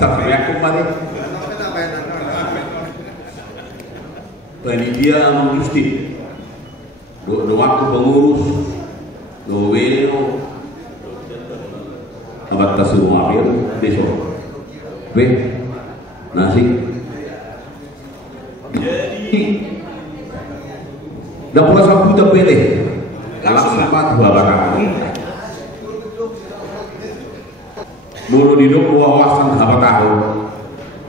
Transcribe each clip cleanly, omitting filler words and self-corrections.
Tapi aku kemarin panitia mengusti do waktu pengurus do weno abat semua ya besok nasi jadi dapat satu putar pilih langsung dapat dua barang mulu di dok wawasan apa tahu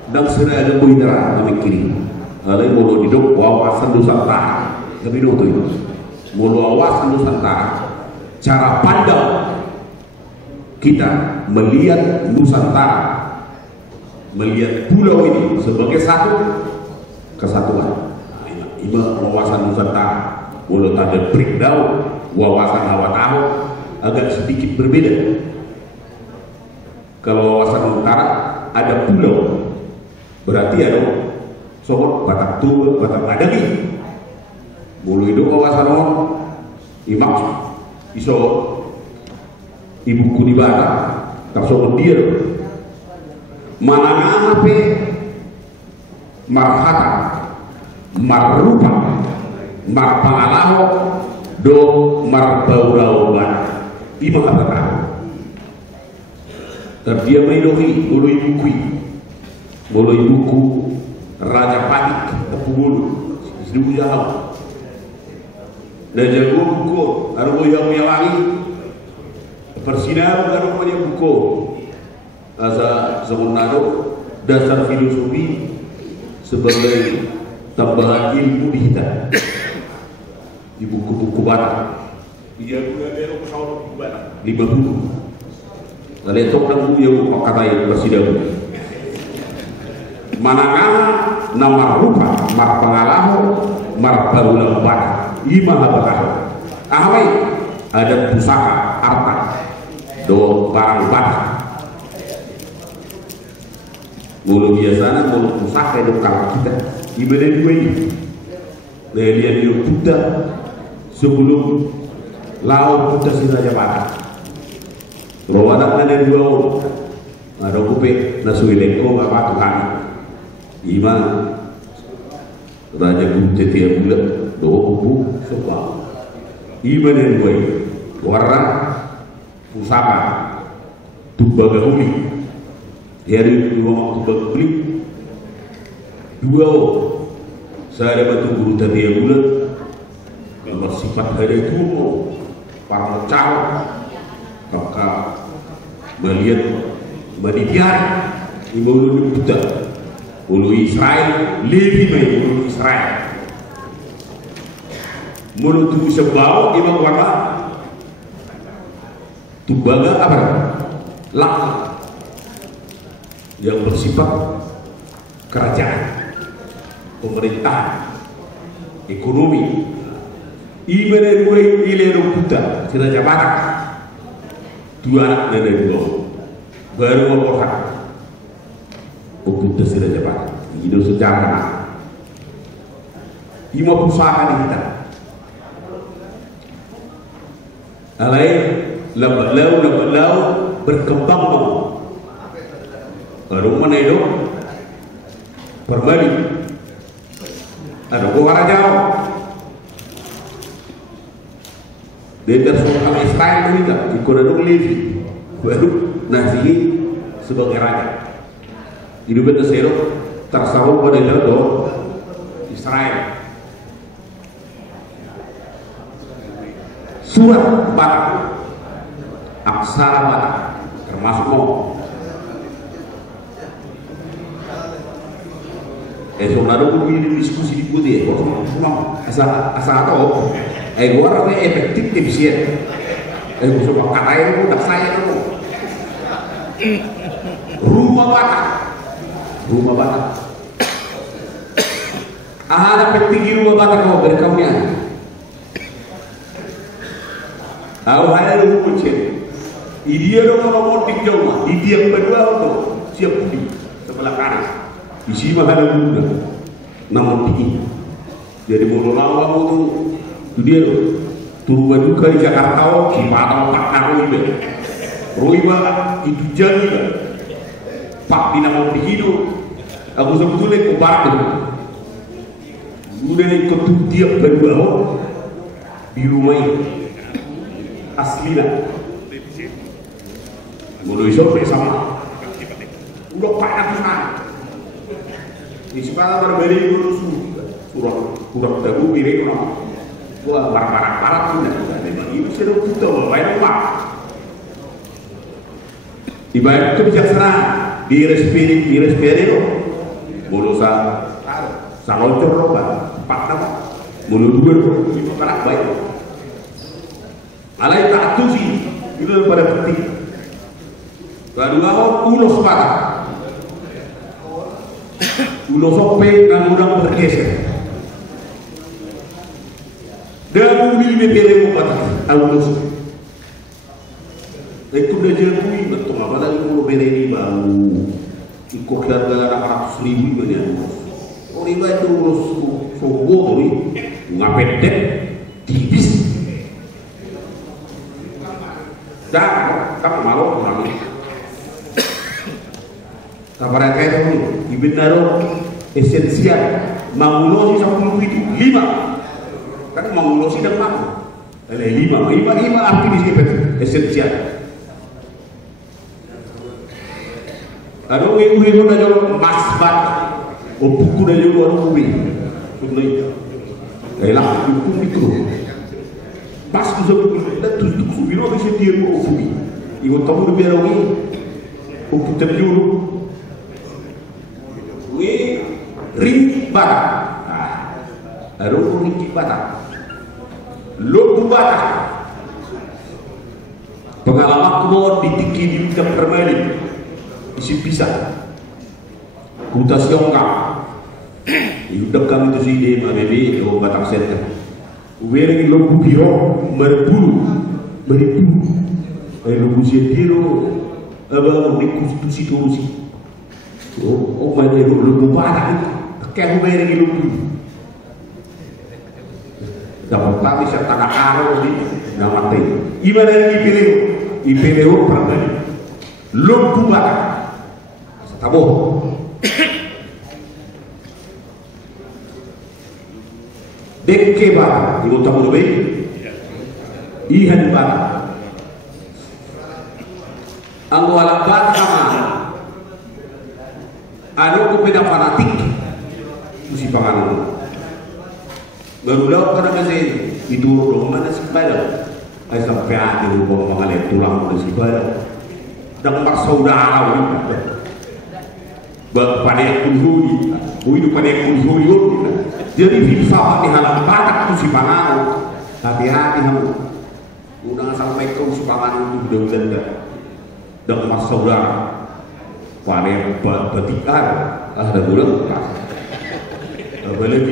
dan sudah ada buindra kami kiri lalu mulu di dok wawasan Nusantara lebih dulu itu mulu wawasan Nusantara cara pandang kita melihat Nusantara melihat pulau ini sebagai satu kesatuan ini wawasan Nusantara mulu ada breakdown wawasan apa tahu agak sedikit berbeda. Kalau wawasan utara ada pulau, berarti ada sobat Batak Tua, Batak Madagi. Mulu itu wawasan imak iso ibuku di Batak, tak sobat dia. Mana apa marhata, marrupa, marpangalaho, do marbaurau Batak. Ibu kata tahu. Terdia maidohi mulu ibuku Raja Panik tepu mulu hidup jauh dan jago buku ada yang lagi persinar ada yang buku asa semenado dasar filosofi sebagai tambahan ilmu di kita di buku-buku Batak dia punya ada pesawat buku Batak 5 buku. Lalu tokang yang makatai bersidang. Manakala nama rupa marpangalaho marbarulang Batak 5 habakaho. Ahwai ada pusaka harta do barang Batak. Mulu biasanya mulu pusaka itu kalau kita ibadah dua ini. Lihat dia Buddha sebelum laut Buddha Raja Batak. Kalau anak ada dua ada kupe nasuileko nggak patuh kami gimana Raja Buddha tiap bulan dua kubu semua gimana dua ini warna pusaka tubaga uli dari dua tubaga uli dua saya dapat guru tiap bulan kalau sifat ada itu para caw maka melihat Badidian Ibnu Buddha Ulu Israel lebih baik Ulu Israel mulut tubuh sebau imam warna tubaga apa lak yang bersifat kerajaan pemerintahan ekonomi ibadah dua ilmu Buddha kita Batak dua anak dari dua baru orang Buddha sudah Batak hidup sejarah lima pusaka di kita alai lambat-lau berkembang baru mana itu berbalik ada orang jauh Beda soal Israel kita ikut ada Levi baru nasi sebagai raja hidupnya serok tersahur pada jodoh Israel surat Batak aksara Batak termasuk soalnya begini diskusi di putih semua asal tahu gua orangnya efektif sih ya gua coba katain udah saya tuh rumah Batak ada petinggi rumah Batak kau berkaumnya tahu hanya lu kucing dia dong kalau mau tinggal mah di dia berdua tuh siap di sebelah kanan di sini mah ada muda namun tinggi jadi mau lawan tuh dia tuh turun baju ke Jakarta oke patah tak naruh ini Roiba itu jadi pak dinamau dihidup aku sebetulnya ke barat udah ikut tiap berdua di rumah ini asli lah mulai sampai sama udah pakai tuh di sekolah berbeda dulu surat dagu mirip nama gua barang-barang pun dan ibu sudah betul baik pak dibayar itu bijaksana di respiri lo mulu salocor lo pak nama mulu dua lo itu karak baik alai tak tu sih itu pada penting kedua ulos parah ulos sope dan udang bergeser dan mobil BPL kata ulos itu udah jadi betul apa lagi mau berani baru ikut harga 600.000 banyak oh riba itu ulos sogo tuh ngapet tipis dah kamu malu nami kabar kayak itu ibinaro esensial mangulosi 10 itu 5 kan mangulosi dan mampu ada 5 arti di sini esensial ada ibu dah jauh masbat buku dah jauh orang ubi sudah kayak hukum itu pas tu sebut dah tu subiro bisa dia ubi ikut tamu lebih lagi hukum terjuru ring batak ring batak lobu batak pengalaman kuat ditiki di udah permain isi pisah kuta siongkang udah kami itu sih di mabebe oh batak center wering lobu biro berburu lobu sendiri abang di konstitusi oh banyak lu batak kayak gue yang hidup dapat tapi saya tanah karo di nama teh gimana yang IPDO pernah lu batak tabu dekke batak itu tabu lebih ihan batak anggota batak sama ada kupeda fanatik mesti panganan baru dah karena masih itu mana sih pada saya sampai ada rumah mengalir tulang dari si pada dan pak saudara pada yang kunjungi itu pada yang kunjungi jadi filsafat di halaman batak itu si panganan hati-hati kamu udah sampai kau si panganan itu udah dan pak saudara pada yang batikan ada bulan apalagi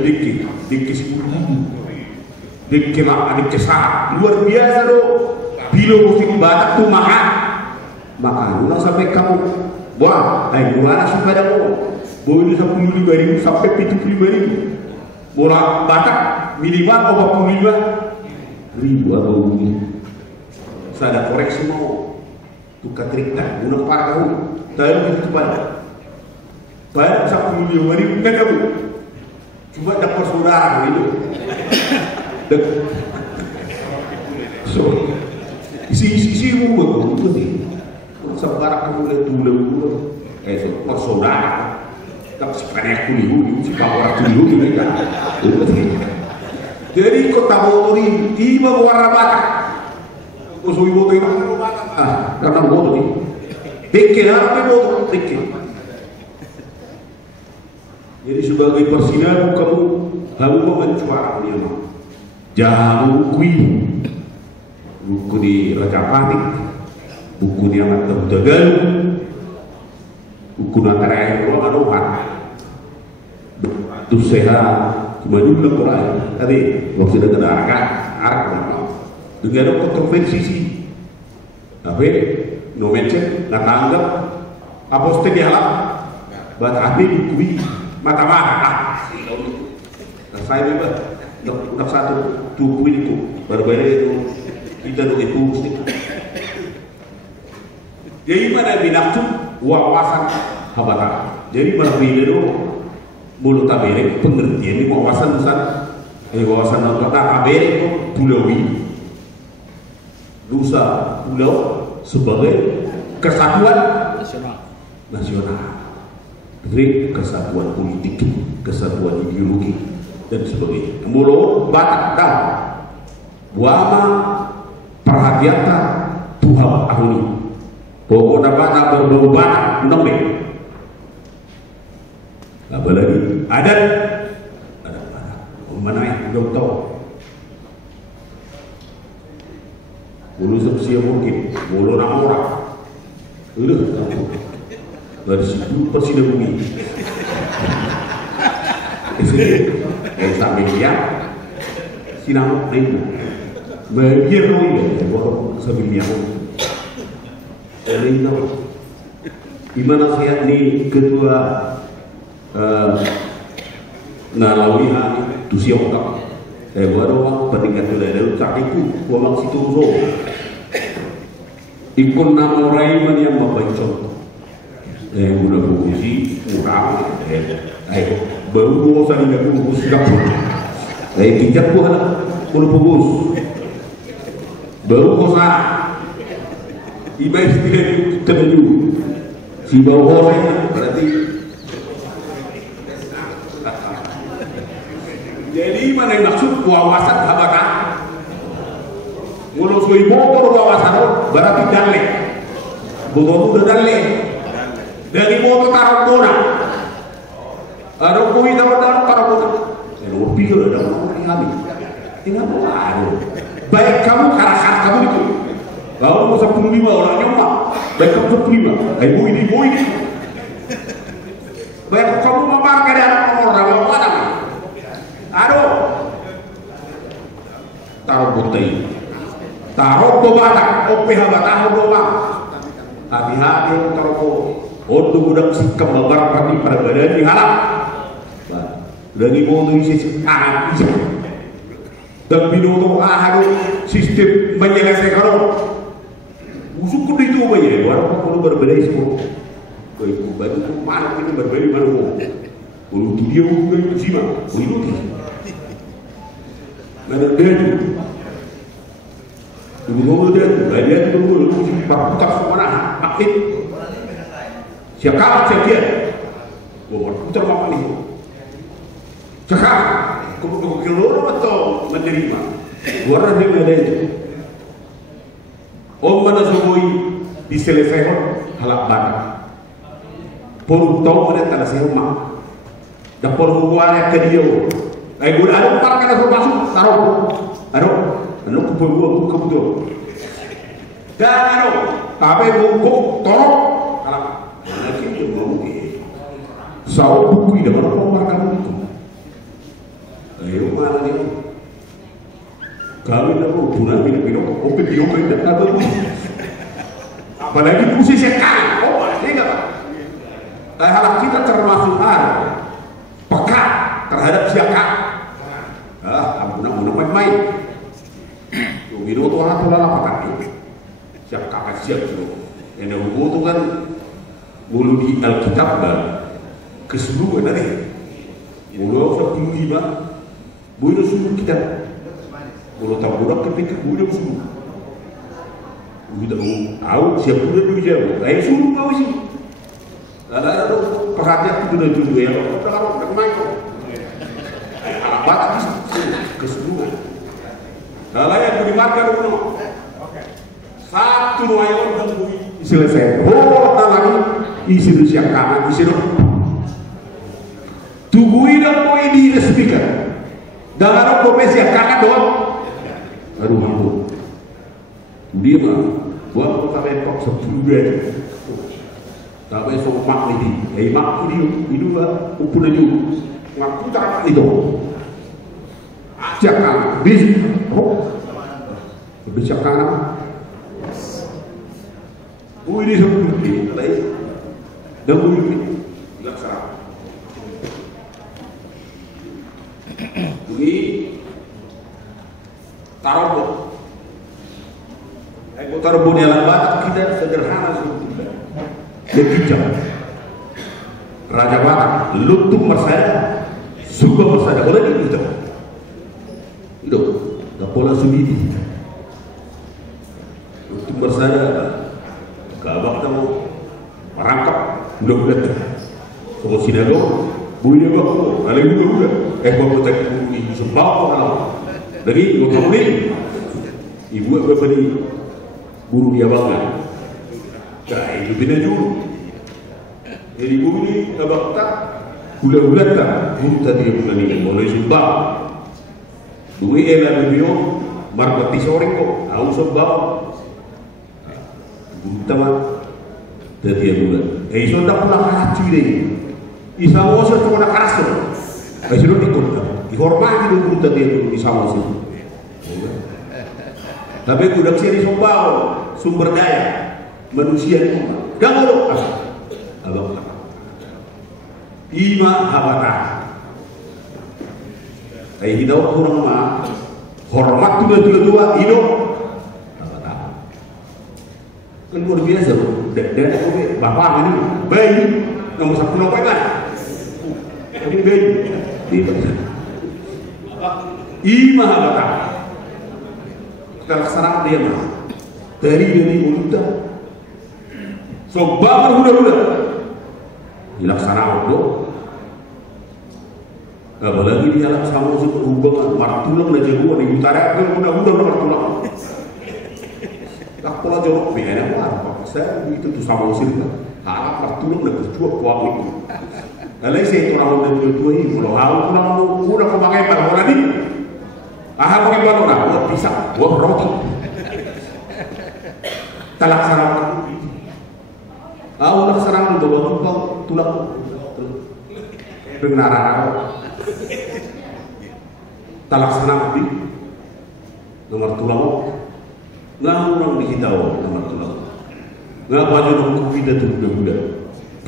dikit 10.000 dikit saat luar biasa loh bila musik batak tuh mahal makanya sampai kamu wah murah sih pada boleh 10.000 sampai 75.000 bola batak minimal 45.000 atau lebih saya ada koreksi mau tukar triknya guna para kamu tahu itu banyak 10.000 kan kamu coba dapat saudara itu so isi rumah itu nih sebarang kamu lihat dulu kayak saudara tak sekarang aku lihat si kawan dulu ini kan jadi kota motor ini tiba warna batak usul ibu itu karena motor ini pikir apa motor pikir. Jadi sebagai persidangan kamu harus mencuara dia jangan buku di Raja Panik buku dia akan terdagal buku antara air lo kan obat tuh sehat cuma juga kurang tadi waktu sudah kedarkan arah berapa dengan kontroversi sih tapi no mention nak anggap aposte dia lah buat hati bukui mata mata nah saya juga nak satu tubuh itu berbeda itu kita itu jadi mana binatsu wawasan habata jadi berbeda itu mulut tabere pengertian ini wawasan wawasan apa tabere itu pulawi nusa pulau sebagai kesatuan nasional jadi kesatuan politik kesatuan ideologi dan sebagainya mulut batak dah wama perhatian Tuhan ahli pokoknya batak berbau batak nomor apa lagi ada mana yang belum tahu mulu sepsia mungkin mulu nama orang dari situ presiden bumi yang sampai dia sinang naik bagian roy ya baru sebelumnya ini tahu gimana saya nih ketua ngalawi hani tu siapa baru orang peningkat wilayah tak itu orang situ so ikut nama orang yang membaca udah bukusi murah ayo baru dua kali nggak bukus dapur ayo kijak gua kan udah bukus baru kosa ibai istilah tertentu si bawah orang berarti jadi mana yang maksud wawasan habata mulut sui motor wawasan berarti dalek botol udah dalek dari motor taruh bona ada kui taruh bona lu pikir ada orang kami tinggal ada baik kamu karakan kamu itu kalau mau 15 orang nyoba baik kamu 15 ibu ini baik kamu memakai dari nomor rawa aduh taruh putih taruh batak OPH batah doang hati-hati taruh untuk udah sikap babar pati perbedaan di halak dari mau isi anak dan binoto aharu sistem menyelesaikan busuk kudu itu apa ya orang perlu berbeda isu itu bantu mana itu berbeda mana mau kalau dia juga itu sih mah itu ada dia dulu dia dulu putar semua aktif siapa dia putar apa nih sekarang kamu keluar atau menerima orang dia ada itu mana semua diselesaikan halak barat por tahu ada tanah sewa dan por buahnya ke dia ay gua ada par kana so masuk taruh anu kupu kupu dan anu tapi buku torok kalau lagi dia mau sawo buku ida mana por kamu itu ayo mana dia kami dah bulan bina open dia tidak ada apalagi posisi sekali ini enggak halak kita termasuk peka terhadap siapa ampun main itu orang tuh lah apa siap kakak siap tuh yang buku itu kan mulu di Alkitab dan keseluruhan tadi mulu 15 mulu suruh kita mulu tak budak ketika mulu suruh udah tahu siap udah dulu jauh kayak suruh kau sih ada perhatian itu udah dulu ya udah main batas keseluruhan kalau yang dimakan dulu satu ayon dan selesai lagi isi itu siang kanan isi itu tugui dan poin di speaker dan ada profesi yang kanan doang aduh dia mah buat sampai 10 tapi so mak ini mak ini upun aja ngaku tak itu ajak kan bisa kan ini seperti ini dan ini laksana ini taruh taruh di alam batak kita sederhana sebetulnya kejam Raja Batak lutung marsada suka marsada boleh itu itu tak pola sendiri lutung marsada kabak tamu merangkap udah kalau sinago boleh bawa ada udah bawa tadi ini sembah lagi waktu ini ibu beli buru dia bangga nah itu bina dulu jadi buru ini abang tak bulan-bulan tak buru tadi yang bulan ini mulai sembah duit elah bebio markati sore kok tahu sembah buru tamat tadi yang bulan iso tak pulang haji deh isa mau sih cuma nak keras tuh iso ikut dihormati dulu buru tadi yang bulan isa mau sih tapi udah sih sembah sumber daya manusia itu gak mau abang ima habata kayak kita kurang mah hormat dua hidup habata kan luar biasa loh dan bapak ini bayi nomor 10 kan tapi bayi ima habata terserah dia mah dari muda so bangun udah dilaksanakan tuh apalagi dia laksanakan untuk hubungan martulang dan jagoan di utara itu mudah-mudah martulang tak pola jorok beda apa saya itu tuh sama usir harap martulang dan berjuang kuat itu kalau saya itu orang udah dua ini kalau harus udah kemakai bola nih pakai bola buat bisa buat roti talaksana laksana bawa tulang benar talaksana di nomor tulang nggak orang dihitau nomor tulang nggak baju nomor kita tuh udah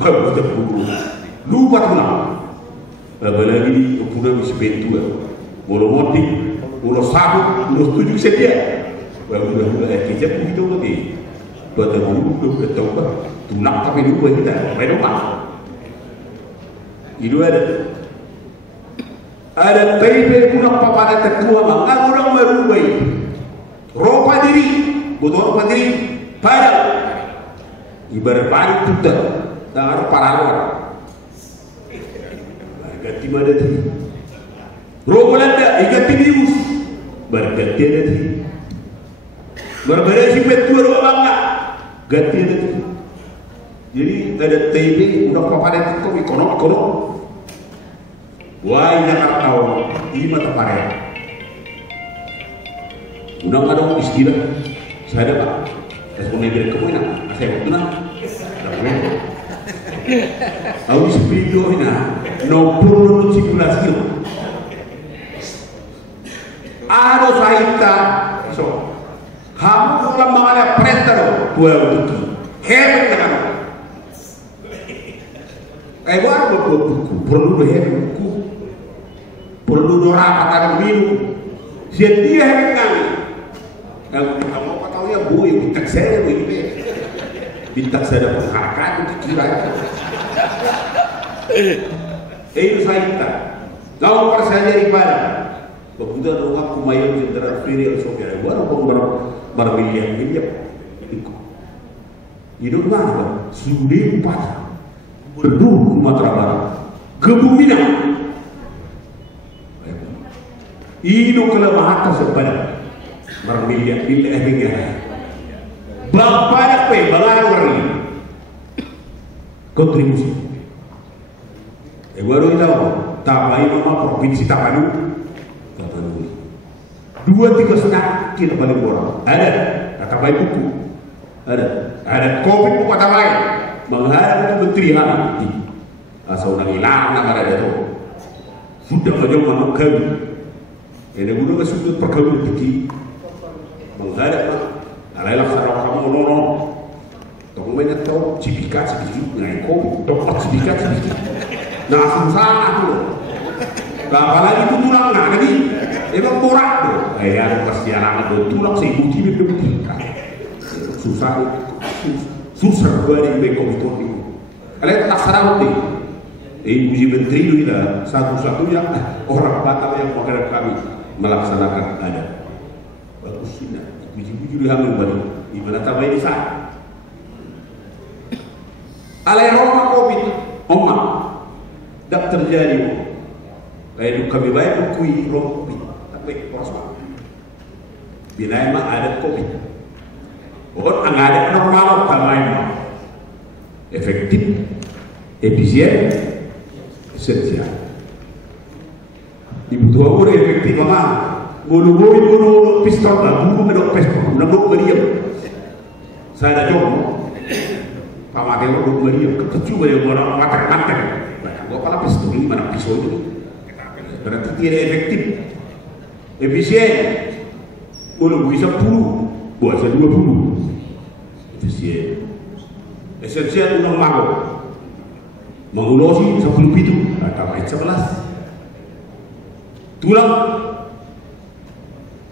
bagus terburu lupa tulang apalagi di kepunan bisa bentua bolo motik bolo sabuk bolo 7 sedia udah kejap begitu lagi buat dulu udah tahu tulang tapi dulu kita main rumah itu ada taibe kurang papada tertua maka kurang merubah ropa diri botol ropa diri pada ibarat balik tutar dan parawan berganti madati ropa landa iganti virus berganti madati berbeda sih betul bangga ganti ada tu jadi ada TB udah papada itu ekonomi wah ini nak tahu ini mata pare udah ada istilah saya ada pak respon dari kamu nak saya betul nak aku video ini nomor sirkulasi ada saita so kamu pulang mengalami perintah dua betul hebat kan kayak apa buku perlu buku perlu dorang kata minum jadi dia hebat kan kalau kita mau tahu ya bu yang bintang saya begitu bintang saya penghargaan itu kira itu saita kalau percaya daripada kemudian orang kumayan jenderal Firial Sofia baru bermiliar hidup mana sudah 4 berdua Sumatera Barat kebuminan hidup kelemahan sebenarnya bermiliar banyak banget kontribusi baru kita tabai mama provinsi Tapanuli 2-3 setengah kita paling orang ada kata baik buku ada Ada COVID kata lain menghadap menteri hati asal nang hilang nang ada itu sudah kejauh manuk kami ini guna ke sudut perkawin tinggi menghadap alai laksana kamu nono toko banyak tahu cipikat sedikit ngai COVID dokter cipikat sedikit nah susah tuh apalagi itu tulang nggak lagi emang borak tuh ya persiaran itu tulang seibu cibit susah susah dari beko itu kalian tak sadar deh ibu menteri itu kita satu-satunya orang Batak yang menghadap kami melaksanakan ada bagus sih nah ibu hamil baru gimana tambah ini saat alai Roma COVID omah tak terjadi kayak kami baik kui Roma COVID tapi proses bila emang ada COVID bukan ada normal kalau efektif, efisien, esensial. Dibutuhkan orang efektif mana? Mulu pistol lah, medok pistol, nabok meriam. Saya dah coba, pamatnya nabok meriam. Kecuali yang orang mantap. Gua pala pistol ini mana pisau itu? Berarti tidak efektif, efisien. Mulu bisa 10, buat saya 20. Efisien. Esensial unang mago mengulosi 10 itu atau 11 tulang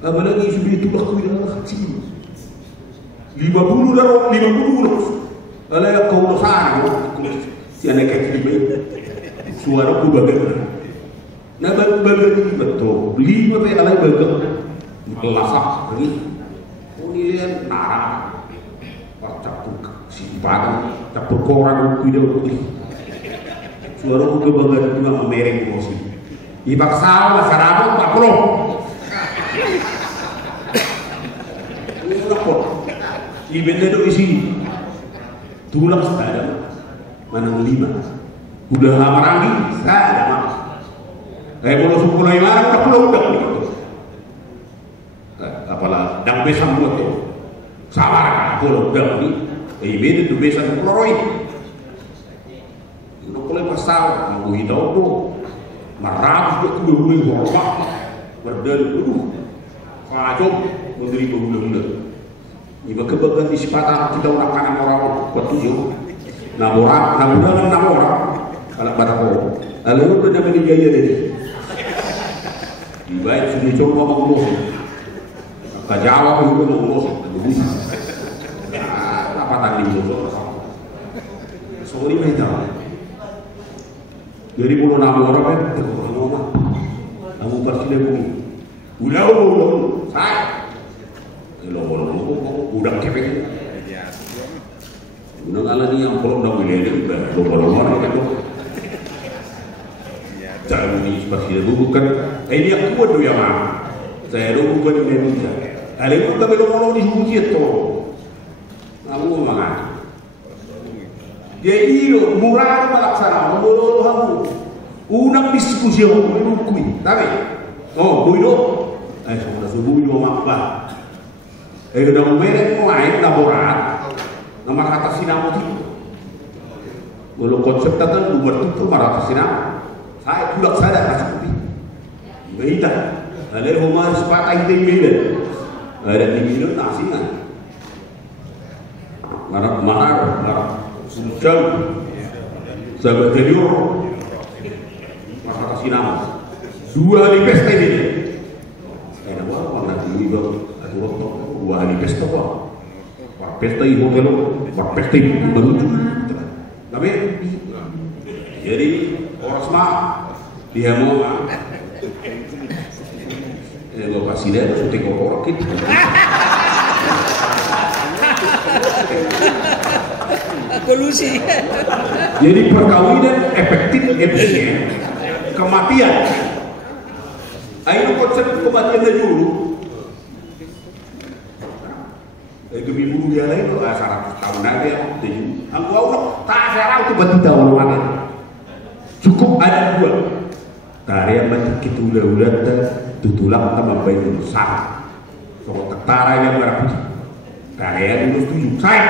apalagi sudah tulang kuda kecil 50 darah 50 alay kau besar si anak kecil baik suara ku bagai nah bagai betul 5 pe alay bagai melasak ini lihat narang Padang tak berkorang kuda suara ku kebagan juga memereng bosi dipaksa lah sarabut tak perlu ini lapor ibenda itu isi tulang ada mana 5 udah lama lagi saya ada mas kayak kalau suku lain lah tak perlu udah apalah dang besang buat tuh sabar kalau udah nih ibeda tu biasa tu peloroi. Itu kalau pasal mau hidup tu, marah juga tu dulu hormat, berdal dulu, kacau memberi berbulan-bulan. Iba kebagan di sepatah kita orang kanan orang petunjuk, naborak, naborak, kalau pada kau, lalu benda benda jaya deh. Iba sudah coba mengulos, kajawab juga mengulos, tadi sorry minta dari pulau nama orang kan terus ngomong kamu pasti lebih udah saya udah kepek udah lagi yang kalau udah milih udah orang itu jangan ini pasti lebih bukan ini aku buat tuh ya mah saya dulu bukan di Indonesia ada yang udah belum di suku itu kamu mana? Jadi murah melaksanakan mulu kamu. Unang diskusi aku menukui, tapi buido, sudah buido apa? Udah merek main laborat, nama kata sinamo itu. Belum konsep tentang bertutur marah sinamo. Saya pulang sadar kasih Baita, ada rumah sepatah itu ada di milion nasinya. Marah, sudah, sahabat jadior, masa kasih nama, 2 hari pesta ini, ada apa nanti ini dong, ada waktu 2 hari pesta apa, pesta ini hotel, pesta ini baru, tapi jadi orang semua dia mau, gue kasih dia syuting orang kita. Kolusi. Jadi perkawinan efektif efisien. Kematian. Ayo konsep kematian dari dulu. Demi bunuh dia lain 100 tahun aja. Aku Allah tak serang itu batu tahun mana. Cukup ada 2. Karya macam kita udah tutulang tambah baik besar. Soal ketara yang berapa? Karya itu setuju saya.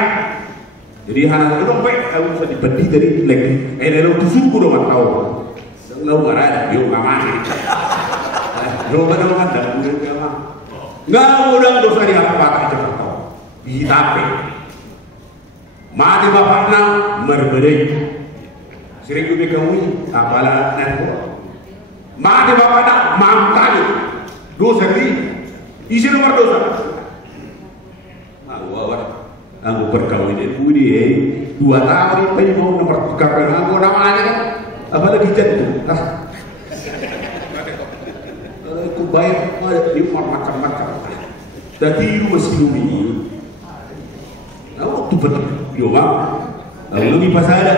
Jadi hana itu sampai aku bisa dibedi dari lagi. Lalu tusuk dong mat tahu. Lalu marah, yo ngamani. Lo mana ada udah nggak? Nggak udah dosa di apa aja kau. Ditape. Mati bapaknya merbedai. Sering gue kamu apalah nanti. Mati bapaknya makan. Dosa ini. Isi nomor dosa. Aku perkawin itu dia 2 tahun ini mau nomor karena aku namanya kan apa lagi jadi aku bayar di macam-macam jadi masih lumi aku tuh betul yo bang aku lagi pas ada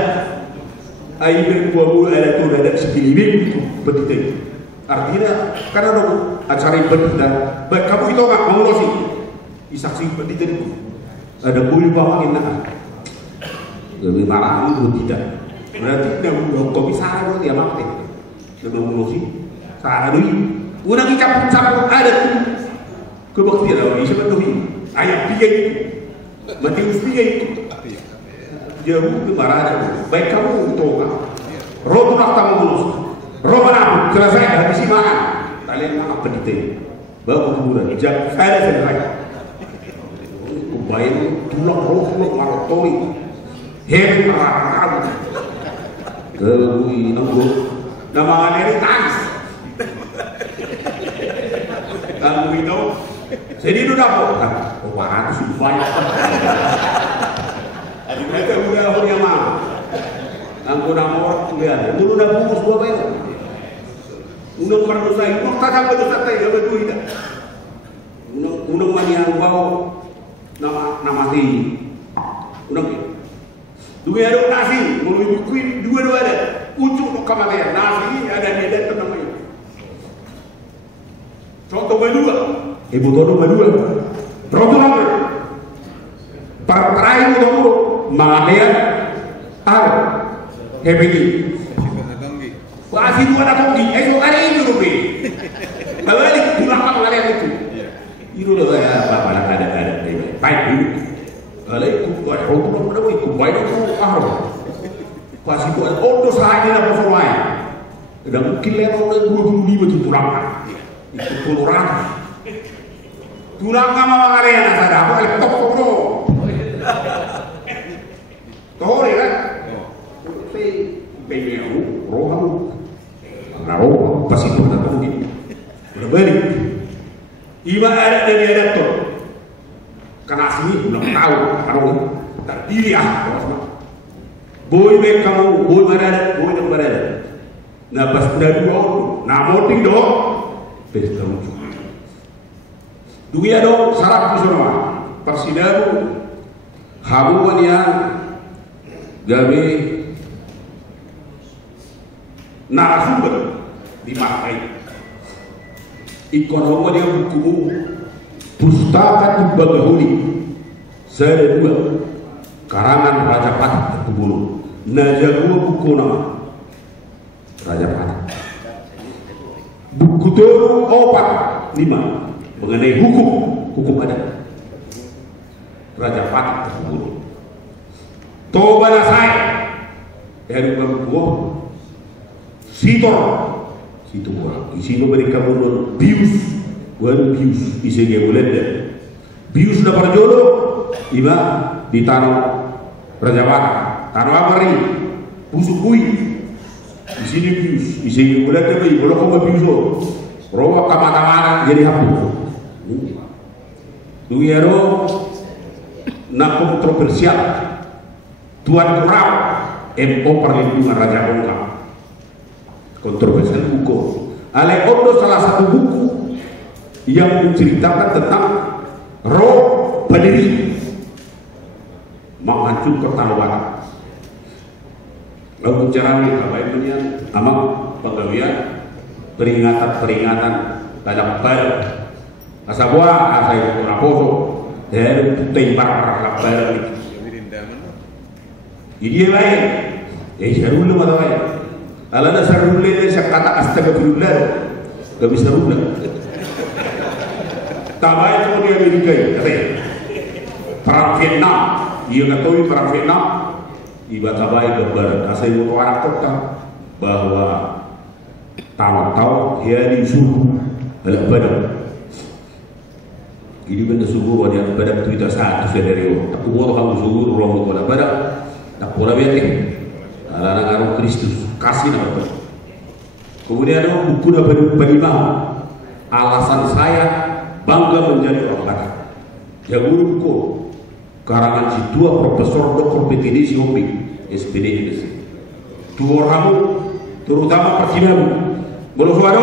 air gua ada tuh ada sekeliling betul artinya karena ada acara ibadah baik kamu itu nggak mau sih isaksi betul itu ada boleh bawain nak lebih marah itu tidak berarti dia kau bisa ada dia mati lebih mengurusi salah dulu udah dicaput ada kebaktian orang Islam itu ayat dia itu mati dia itu jauh ke marah baik kamu itu kan roh nak tamu mulus roh mana selesai habis makan kalian mana pendidik baru kemudian jam saya selesai baik tulang roh marotoli hebat marah kelui nunggu nama aneh tangis kamu itu jadi itu dapur wah itu banyak adik mereka udah punya mama aku nama orang kuliah itu udah bungkus gua bayar udah perlu saya udah tak sampai dosa saya gak betul tidak udah mani yang bau nama ti udah dua ada nasi mau bukuin dua ada ujung kematian nasi ada di dalam namanya contoh kedua ibu contoh kedua contoh nomor terakhir contoh mahalian hebeli masih dua ada kogi esok hari ini rupi balik pulang kalian itu loh ya bapak ada baik dulu kalau itu kalau itu baik itu pasti itu ondo sahaja apa semua dan mungkin lewat orang 25 itu tulang itu tulang sama kalian ada apa laptop itu tahu kan PBU roh pasti itu datang gitu berbalik Ima ada dari ada tuh karena sini belum tahu kalau terdiri boy baik kamu boy mana boy mana nah pas udah dua nah moting dong pesta lucu dunia dong sarap semua persinamu habuan yang gawe narasumber dimakai ekonomi dia buku pustaka Bagahuni saya dua karangan Raja Patih Kebulu Najagua buku nama Raja Patih buku telu 4 5 mengenai hukum adat Raja Patih Kebulu Tobana saya dari buku Sitor itu orang isinya mereka menurut bius isi dia boleh deh bius sudah perjodoh iba di tanah Raja Patih tanah apa nih busuk kui di sini bius isi dia boleh deh kalau kamu bius roh kamar jadi hapus tuh ya roh nak kontroversial Tuan Kurau MO perlindungan Raja Bongkar kontroversial buku Alekondo salah satu buku yang menceritakan tentang roh pendiri menghancurkan tanah barat lalu bicara kabarnya amak penggawian peringatan pada barat asabwa asai raposo dari putai barat barat ini lain ya sarul mana lain alana sarul lain kata astagfirullah gak bisa rula tabai kalau di Amerika perang Vietnam ia kataui para Vietnam iba tabai gambar asai moto anak kota bahwa tahu dia disuruh dalam badan ini benda suruh ada badan Twitter satu sederhana tak boleh kamu suruh romo dalam badan tak boleh biar anak anak Kristus kasih nama Tuhan. Kemudian ada buku dari alasan saya bangga menjadi orang Batak. Yang buku karangan si tua Profesor Dr. PTD Sihombing SPD ini. Dua orang terutama persidangan. Belum suara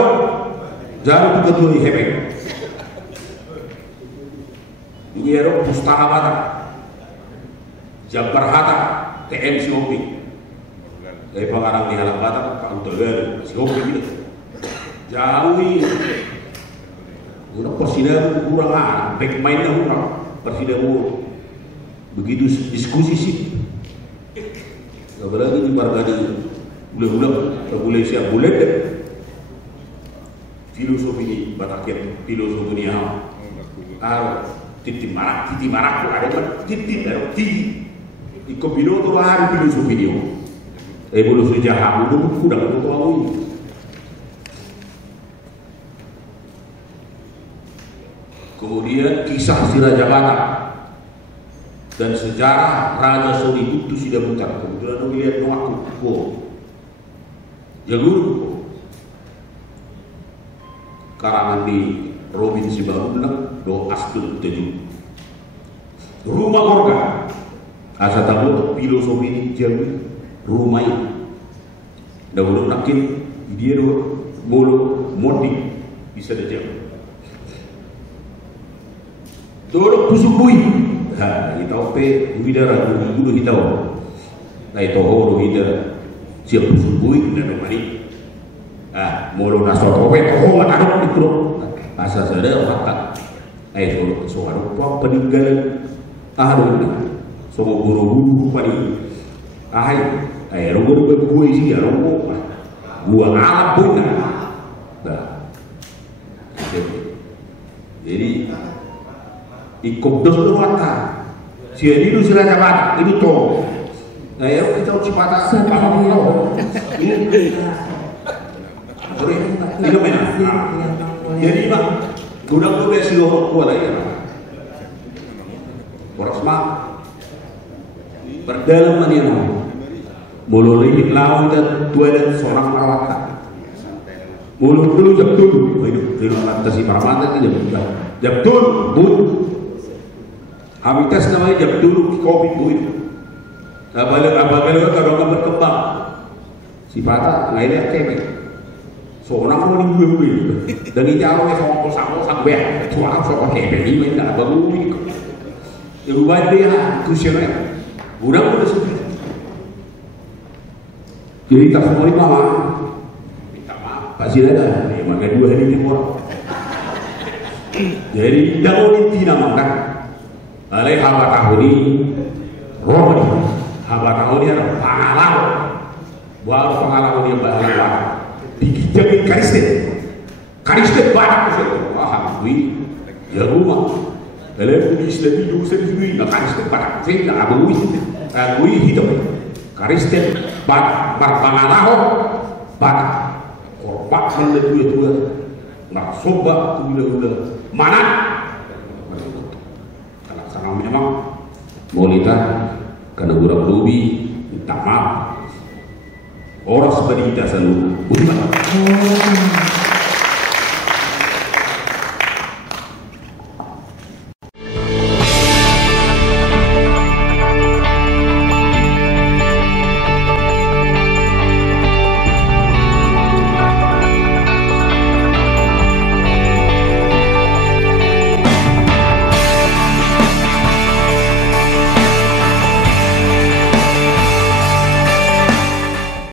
jangan ketua di Hebeng. Ini ada Pustaka Batak, Jabar Hatta, TN Sihombing. Pengarang di halang Batak, Pak Utogar, Sihombing gitu. Jauh ini. Udah persidangan kurang back mainnya kurang. Persidangan begitu diskusi sih. Apalagi di Bargadi bulan-bulan, mulai siap bulan deh. Filosofi ini Bataknya, filosofi ini titi marak pun ada kan titi ada titi. Ikut piloto hari filosofi ini. Evolusi jahat itu udah tahu. Kemudian kisah si Raja Batak dan sejarah Raja Sori itu sudah butar. Kemudian melihat aku, jalur karangan di Robin Sibarudang do Astul Teju. Rumah Orga asa tahu filosofi ini jauh rumah ini. Dahulu nakin dia do bolu modi bisa dijawab. Dorok pusukui, hitau pe widara dulu hitau, nah itu horo widara siap pusukui dan mari, mulu nasor ope toh matadok itu, asal sadar fakta, itu soal apa peninggalan, semua guru padi, rogo gue sih ya rogo, gua ngalap pun, jadi ikut dos berwata si ini si Raja Batak ini toh nah ya kita harus patah apa mau ini mana jadi bang gudang gue si orang tua lagi orang semua berdalam mana mulai laut dan tuan seorang perawatan mulut dulu jam dulu hidup di lantai si paramanta tidak jam dulu Habitas namanya jam dulu kopi duit. Apabila kalau berkembang, si Batak lainnya kemeng. Seorang mau dibuat dan ini jauh sama sampai suara soal kemeng ini tidak bagus ini. Yang buat dia krusialnya, kurang udah sudah. Jadi tak semua ini mama, minta maaf. Pasti ada, maka 2 hari ini orang. Jadi daun inti nama alai haba tahuni rohani haba tahuni ada pengalaman baru pengalaman yang bahagia dijamin karistet banyak wah gue ya rumah dalam Islam itu sendiri nak karistet banyak saya nak abu gue hidup karistet banyak berpengalaman banyak korban mendua nak sobat gula mana memang Molita karena kurang lebih minta maaf orang seperti kita selalu